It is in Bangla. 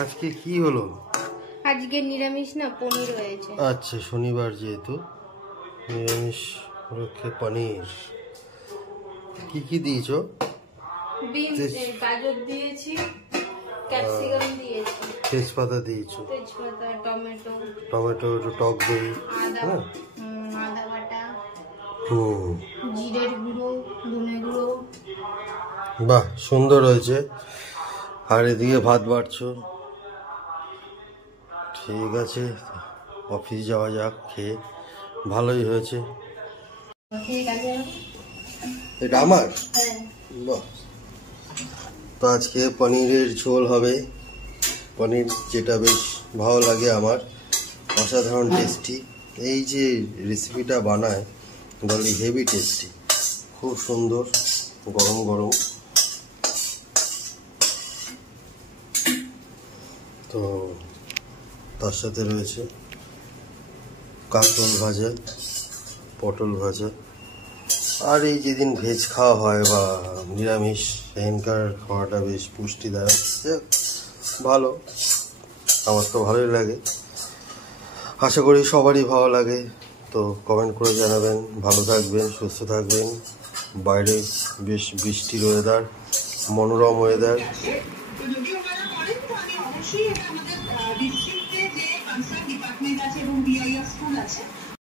আজকে কি হলো? আজকে নিরামিষ না, পনির হয়েছে। আচ্ছা, শনিবার যেহেতু নিরামিষ রক্ষে পনির। কি কি দিয়েছো? বিনস, গাজর দিয়েছি, ক্যাপসিকাম দিয়েছি, তেজপাতা দিয়েছো, তেজপাতা, টমেটো, টমেটো, টক দই, আদা, আদা বাটা, জিরের গুঁড়ো, ধনে গুঁড়ো। বাহ, সুন্দর হয়েছে। আর এদিকে ভাত বাড়ছো। ঠিক আছে, অফিস যাওয়া যাক। খেয়ে ভালোই হয়েছে। ঠিক আছে, এটা আমার। হ্যাঁ। বাহ। তো আজকে পনিরের ঝোল হবে। পনির যেটা বেশ ভালো লাগে আমার, অসাধারণ টেস্টি। এই যে রেসিপিটা বানায় বলি হেভি টেস্টি, খুব সুন্দর, গরম গরম। তো তার সাথে রয়েছে কাতল ভাজা, পটল ভাজা। আর এই যেদিন ভেজ খাওয়া হয় বা নিরামিষ, সেদিনকার খাওয়াটা বেশ পুষ্টিদায়ক। ভালো, আমার তো ভালোই লাগে, আশা করি সবারই ভালো লাগে। তো কমেন্ট করে জানাবেন। ভালো থাকবেন, সুস্থ থাকবেন। বাইরে বেশ বৃষ্টির ওয়েদার, মনোরম ওয়েদার। অবশ্যই এটা আমাদের ডিস্ট্রিক্টে যে কনসার্ন ডিপার্টমেন্ট আছে এবং বিআইএস স্কুল আছে